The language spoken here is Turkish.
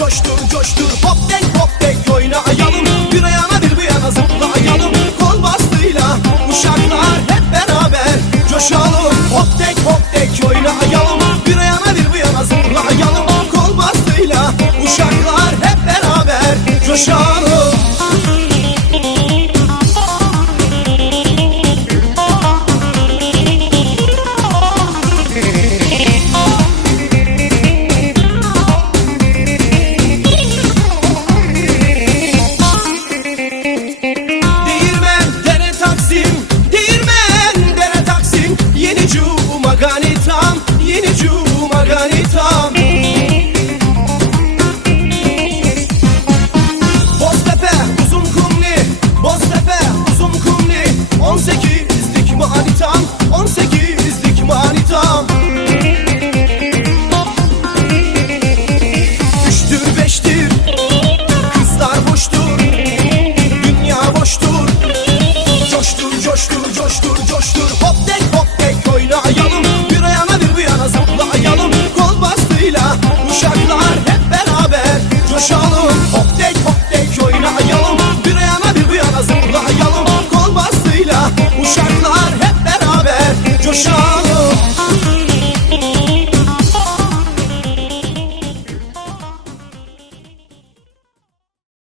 coştur coştur hop.